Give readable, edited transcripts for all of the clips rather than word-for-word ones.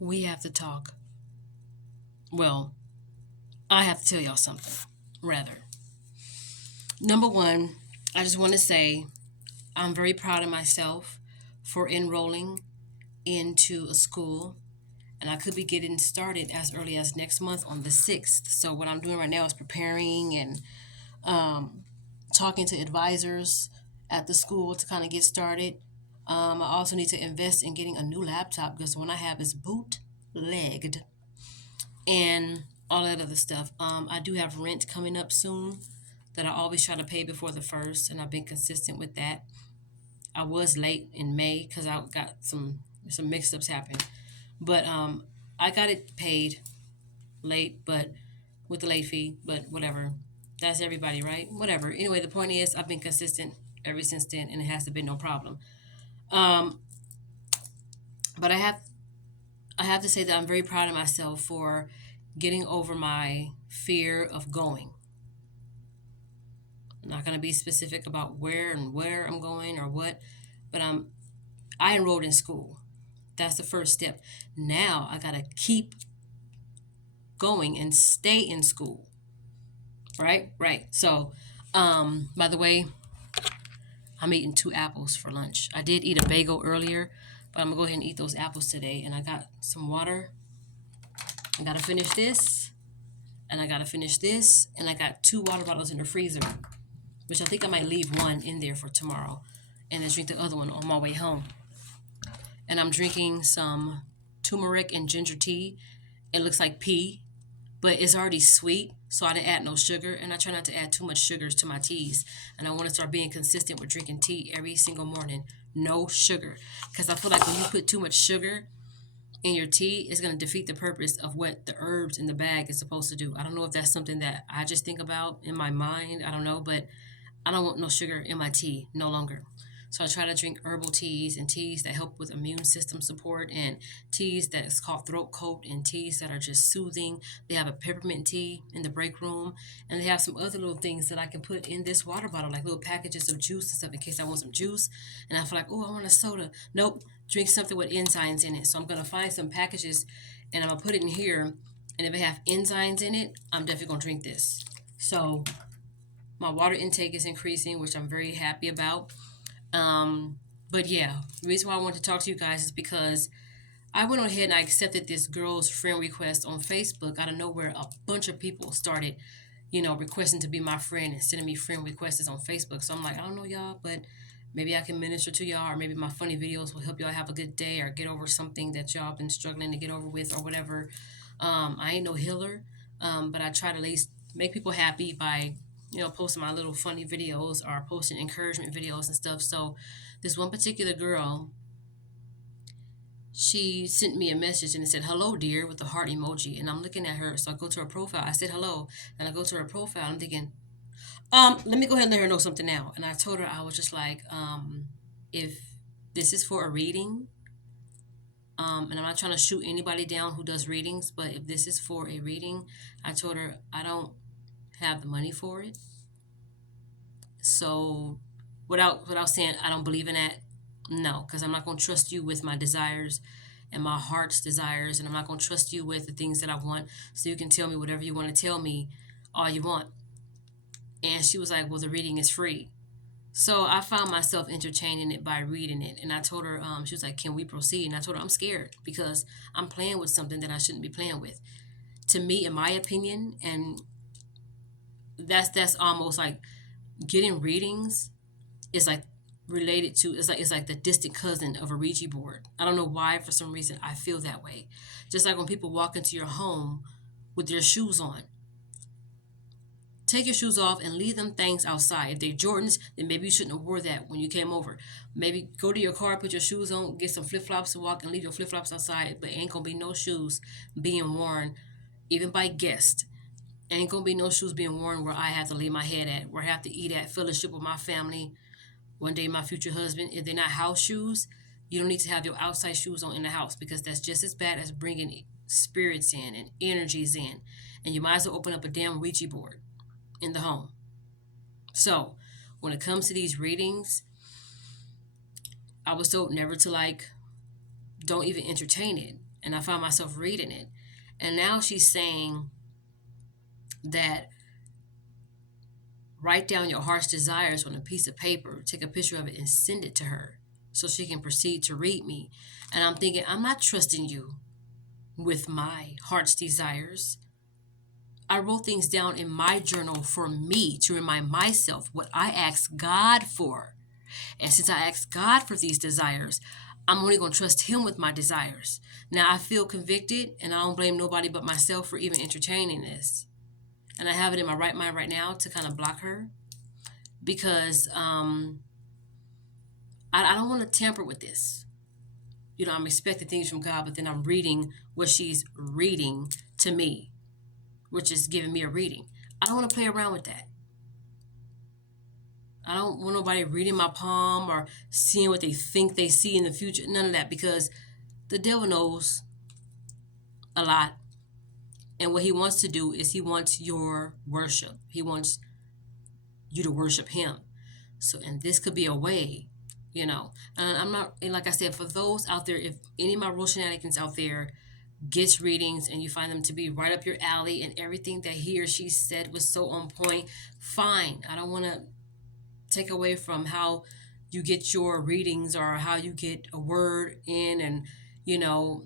We have to talk. Well, I have to tell y'all something, rather. Number one, I just want to say I'm very proud of myself for enrolling into a school, and I could be getting started as early as next month on the 6th. So, what I'm doing right now is preparing and um, talking to advisors at the school to kind of get started. I also need to invest in getting a new laptop because the one I have is bootlegged and all that other stuff. I do have rent coming up soon that I always try to pay before the first, and I've been consistent with that. I was late in May because I got some mix ups happening, but I got it paid late, but with the late fee, but whatever. That's everybody, right? Whatever. Anyway, the point is, I've been consistent ever since then, and it has been no problem. Um, but I have to say that I'm very proud of myself for getting over my fear of going. I'm not going to be specific about where I'm going or what, but I enrolled in school. That's the first step. Now I got to keep going and stay in school. Right? Right. So, by the way, I'm eating 2 apples for lunch. I did eat a bagel earlier, but I'm gonna go ahead and eat those apples today. And I got some water. I gotta finish this, and I gotta finish this, and I got 2 water bottles in the freezer, which I think I might leave one in there for tomorrow, and then drink the other one on my way home. And I'm drinking some turmeric and ginger tea. It looks like pea, but it's already sweet, so I didn't add no sugar, and I try not to add too much sugars to my teas. And I want to start being consistent with drinking tea every single morning, no sugar, because I feel like when you put too much sugar in your tea, it's going to defeat the purpose of what the herbs in the bag is supposed to do. I don't know if that's something that I just think about in my mind. I don't know, but I don't want no sugar in my tea no longer. So I try to drink herbal teas and teas that help with immune system support and teas that is called throat coat and teas that are just soothing. They have a peppermint tea in the break room, and they have some other little things that I can put in this water bottle, like little packages of juice and stuff in case I want some juice. And I feel like, oh, I want a soda. Nope, drink something with enzymes in it. So I'm gonna find some packages and I'm gonna put it in here. And if it have enzymes in it, I'm definitely gonna drink this. So my water intake is increasing, which I'm very happy about. Um, but yeah, the reason why I want to talk to you guys is because I went on ahead and I accepted this girl's friend request on Facebook. Out of nowhere, a bunch of people started, requesting to be my friend and sending me friend requests on Facebook. So I'm like, I don't know y'all, but maybe I can minister to y'all, or maybe my funny videos will help y'all have a good day or get over something that y'all been struggling to get over with or whatever. I ain't no healer, but I try to at least make people happy by posting my little funny videos or posting encouragement videos and stuff. So this one particular girl, she sent me a message and it said, "Hello, dear," with the heart emoji. And I'm looking at her. So I go to her profile. I said, "Hello." And I go to her profile. I'm thinking, let me go ahead and let her know something now. And I told her, I was just like, if this is for a reading, and I'm not trying to shoot anybody down who does readings, but if this is for a reading, I told her I don't have the money for it. So without saying I don't believe in that, no, because I'm not gonna trust you with my desires and my heart's desires, and I'm not gonna trust you with the things that I want. So you can tell me whatever you want to tell me, all you want. And she was like, "Well, the reading is free." So I found myself entertaining it by reading it, and I told her, she was like, "Can we proceed?" And I told her I'm scared because I'm playing with something that I shouldn't be playing with. To me, in my opinion, and that's almost like getting readings is like related to it's like the distant cousin of a Ouija board. I don't know why, for some reason I feel that way. Just like when people walk into your home with their shoes on. Take your shoes off and leave them things outside. If they're Jordans, then maybe you shouldn't have wore that when you came over. Maybe go to your car, put your shoes on, get some flip flops to walk, and leave your flip flops outside. But ain't gonna be no shoes being worn, even by guests. Ain't gonna be no shoes being worn where I have to lay my head at, where I have to eat at, fellowship with my family, one day my future husband. If they're not house shoes, you don't need to have your outside shoes on in the house because that's just as bad as bringing spirits in and energies in. And you might as well open up a damn Ouija board in the home. So when it comes to these readings, I was told never to, like, don't even entertain it. And I found myself reading it. And now she's saying that write down your heart's desires on a piece of paper, take a picture of it, and send it to her so she can proceed to read me. And I'm thinking, I'm not trusting you with my heart's desires. I wrote things down in my journal for me to remind myself what I asked God for. And since I asked God for these desires, I'm only going to trust Him with my desires. Now, I feel convicted, and I don't blame nobody but myself for even entertaining this. And I have it in my right mind right now to kind of block her because I don't want to tamper with this. You know, I'm expecting things from God, but then I'm reading what she's reading to me, which is giving me a reading. I don't want to play around with that. I don't want nobody reading my palm or seeing what they think they see in the future. None of that, because the devil knows a lot. And what he wants to do is he wants your worship. He wants you to worship him. So, and this could be a way, you know. And I'm not, and like I said, for those out there, if any of my rule shenanigans out there gets readings and you find them to be right up your alley and everything that he or she said was so on point, fine. I don't want to take away from how you get your readings or how you get a word in, and you know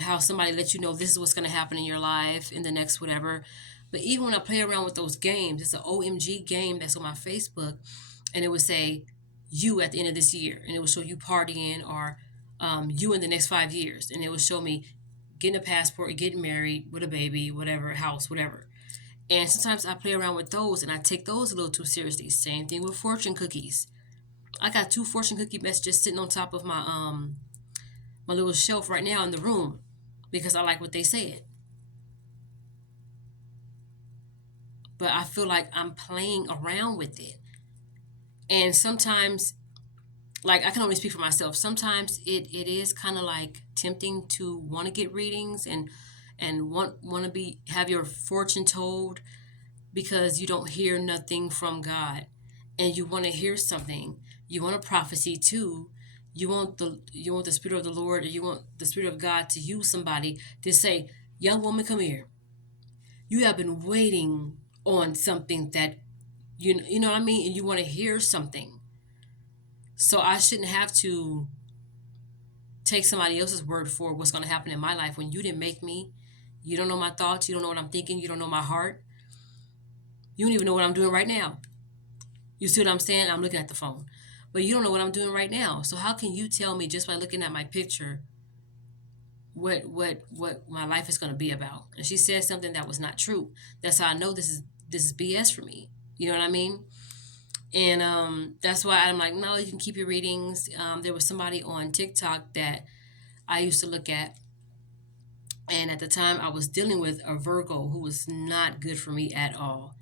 how somebody lets you know this is what's going to happen in your life in the next whatever. But even when I play around with those games, it's an OMG game that's on my Facebook, and it would say you at the end of this year, and it would show you partying, or you in the next 5 years, and it would show me getting a passport, getting married with a baby, whatever, house, whatever. And sometimes I play around with those and I take those a little too seriously. Same thing with fortune cookies. I got 2 fortune cookie messages sitting on top of my little shelf right now in the room because I like what they said. But I feel like I'm playing around with it. And sometimes, like, I can only speak for myself. Sometimes it is kind of like tempting to want to get readings and want to be have your fortune told, because you don't hear nothing from God, and you want to hear something. You want a prophecy too. You want the spirit of the Lord, or you want the spirit of God to use somebody to say, "Young woman, come here. You have been waiting on something that you know what I mean, and you want to hear something." So I shouldn't have to take somebody else's word for what's going to happen in my life when you didn't make me. You don't know my thoughts. You don't know what I'm thinking. You don't know my heart. You don't even know what I'm doing right now. You see what I'm saying? I'm looking at the phone. But you don't know what I'm doing right now. So how can you tell me just by looking at my picture what my life is going to be about? And she said something that was not true. That's how I know this is BS for me. You know what I mean? And that's why I'm like, no, you can keep your readings. There was somebody on TikTok that I used to look at, and at the time I was dealing with a Virgo who was not good for me at all.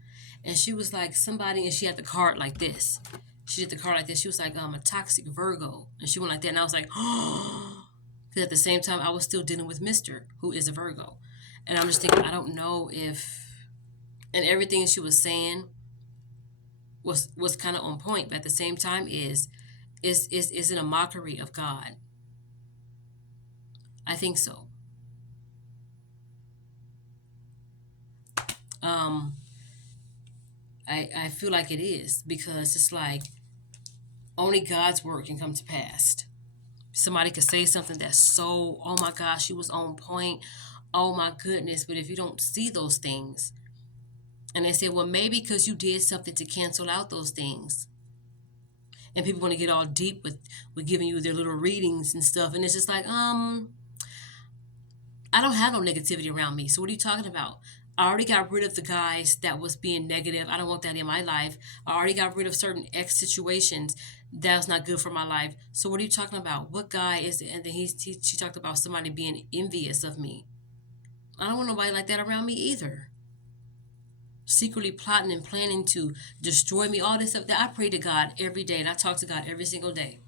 And she was like somebody, and she had the card like this. She did the card like this. She was like, a toxic Virgo. And she went like that. And I was like, oh, because at the same time, I was still dealing with Mr., who is a Virgo. And I'm just thinking, I don't know if, and everything she was saying was kind of on point, but at the same time is it a mockery of God? I think so. Um, I feel like it is, because it's like only God's word can come to pass. Somebody could say something that's so, oh my gosh, she was on point. Oh my goodness. But if you don't see those things, and they say, well, maybe because you did something to cancel out those things. And people want to get all deep with giving you their little readings and stuff. And it's just like, I don't have no negativity around me. So what are you talking about? I already got rid of the guys that was being negative. I don't want that in my life. I already got rid of certain ex situations that's not good for my life. So what are you talking about? What guy is it? And then she talked about somebody being envious of me. I don't want nobody like that around me either. Secretly plotting and planning to destroy me, all this stuff. That I pray to God every day, and I talk to God every single day.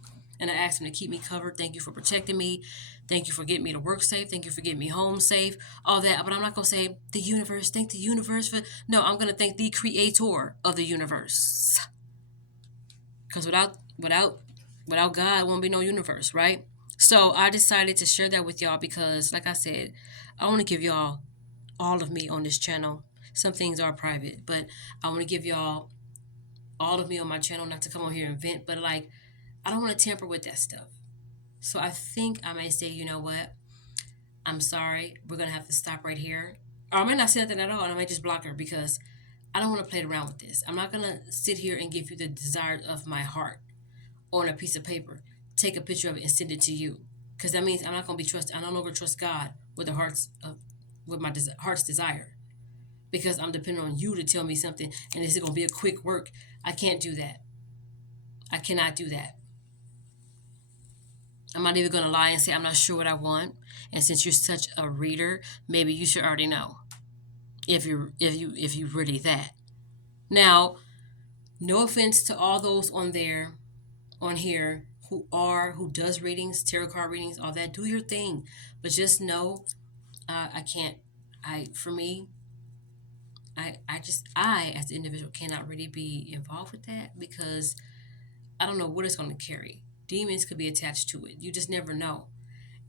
And I ask him to keep me covered. Thank you for protecting me. Thank you for getting me to work safe. Thank you for getting me home safe. All that. But I'm not going to say the universe. Thank the universe for. No, I'm going to thank the creator of the universe. Because without God, won't be no universe, right? So I decided to share that with y'all because, like I said, I want to give y'all all of me on this channel. Some things are private, but I want to give y'all all of me on my channel, not to come on here and vent, but like, I don't want to tamper with that stuff. So I think I may say, you know what? I'm sorry. We're going to have to stop right here. Or I might not say nothing at all, and I might just block her because I don't want to play around with this. I'm not going to sit here and give you the desire of my heart on a piece of paper, take a picture of it, and send it to you. Because that means I'm not going to be trusted. I no longer trust God with the with my heart's desire. Because I'm depending on you to tell me something, and is it going to be a quick work? I can't do that. I cannot do that. I'm not even going to lie and say I'm not sure what I want. And since you're such a reader, maybe you should already know if you really that. Now, no offense to all those on here who does readings, tarot card readings, all that. Do your thing, but just know, I can't. For me, I as an individual cannot really be involved with that because I don't know what it's going to carry. Demons could be attached to it. You just never know.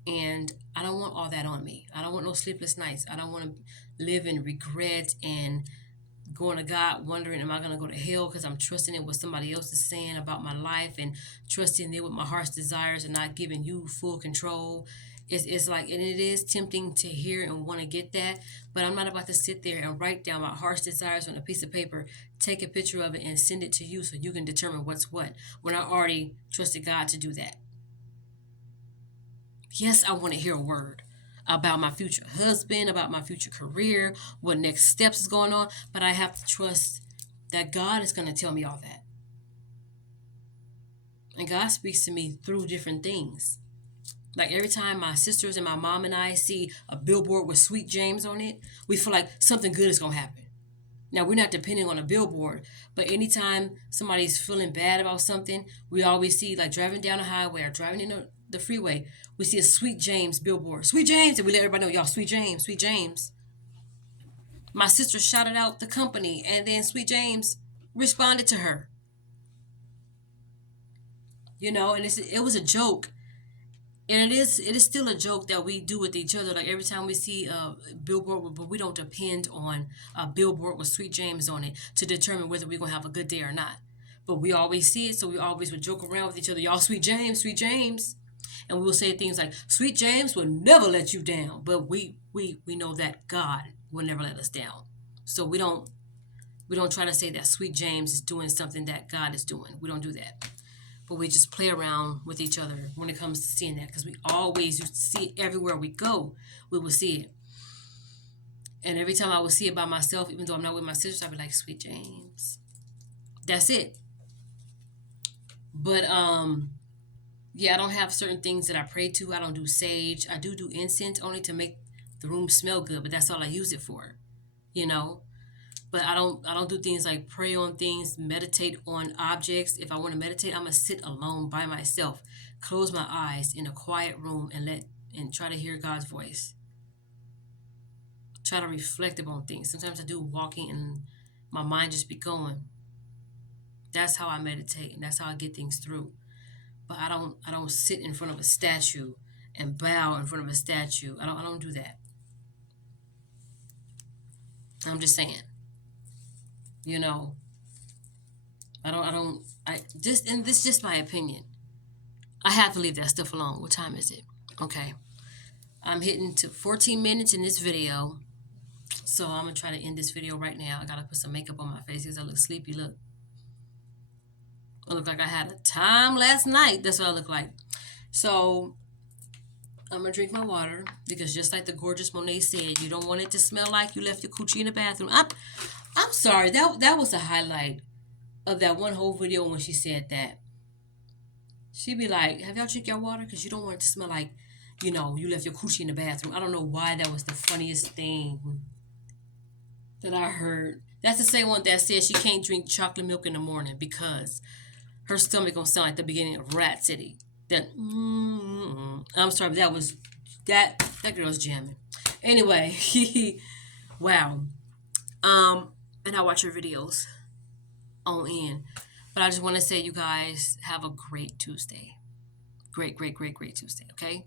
And I don't want all that on me. I don't want no sleepless nights. I don't want to live in regret and going to God wondering, am I going to go to hell because I'm trusting in what somebody else is saying about my life and trusting it with my heart's desires and not giving you full control. It's like, and it is tempting to hear and want to get that, but I'm not about to sit there and write down my heart's desires on a piece of paper, take a picture of it, and send it to you so you can determine what's what when I already trusted God to do that. Yes, I want to hear a word about my future husband, about my future career, what next steps is going on, but I have to trust that God is going to tell me all that. And God speaks to me through different things. Like every time my sisters and my mom and I see a billboard with Sweet James on it, we feel like something good is going to happen. Now, we're not depending on a billboard, but anytime somebody's feeling bad about something, we always see, like driving down the highway or driving in the freeway, we see a Sweet James billboard. Sweet James! And we let everybody know, y'all, Sweet James, Sweet James. My sister shouted out the company, and then Sweet James responded to her. You know, and it was a joke. And it is still a joke that we do with each other. Like every time we see a billboard, but we don't depend on a billboard with Sweet James on it to determine whether we're gonna have a good day or not. But we always see it, so we always would joke around with each other. Y'all, Sweet James, Sweet James, and we will say things like, "Sweet James will never let you down." But we know that God will never let us down. So we don't try to say that Sweet James is doing something that God is doing. We don't do that. But we just play around with each other when it comes to seeing that because we always used to see it everywhere we go. We would see it. And every time I would see it by myself, even though I'm not with my sisters, I'd be like, Sweet James. That's it. But yeah, I don't have certain things that I pray to. I don't do sage. I do incense only to make the room smell good, but that's all I use it for, you know. But I don't do things like pray on things, meditate on objects. If I want to meditate, I'm gonna sit alone by myself, close my eyes in a quiet room and try to hear God's voice. Try to reflect upon things. Sometimes I do walking and my mind just be going. That's how I meditate and that's how I get things through. But I don't sit in front of a statue and bow in front of a statue. I don't do that. I'm just saying. You know, I just, and this is just my opinion. I have to leave that stuff alone. What time is it? Okay. I'm hitting to 14 minutes in this video. So I'm going to try to end this video right now. I got to put some makeup on my face because I look sleepy. Look. I look like I had a time last night. That's what I look like. So I'm going to drink my water because just like the gorgeous Monet said, you don't want it to smell like you left your coochie in the bathroom. I'm sorry. That was a highlight of that one whole video when she said that. She'd be like, have y'all drink your water? Because you don't want it to smell like, you left your coochie in the bathroom. I don't know why that was the funniest thing that I heard. That's the same one that said she can't drink chocolate milk in the morning because her stomach gonna sound like the beginning of Rat City. That, I'm sorry, but that girl's jamming. Anyway, wow. And I watch her videos on in. But I just want to say, you guys have a great Tuesday. great, great, great, great Tuesday, okay?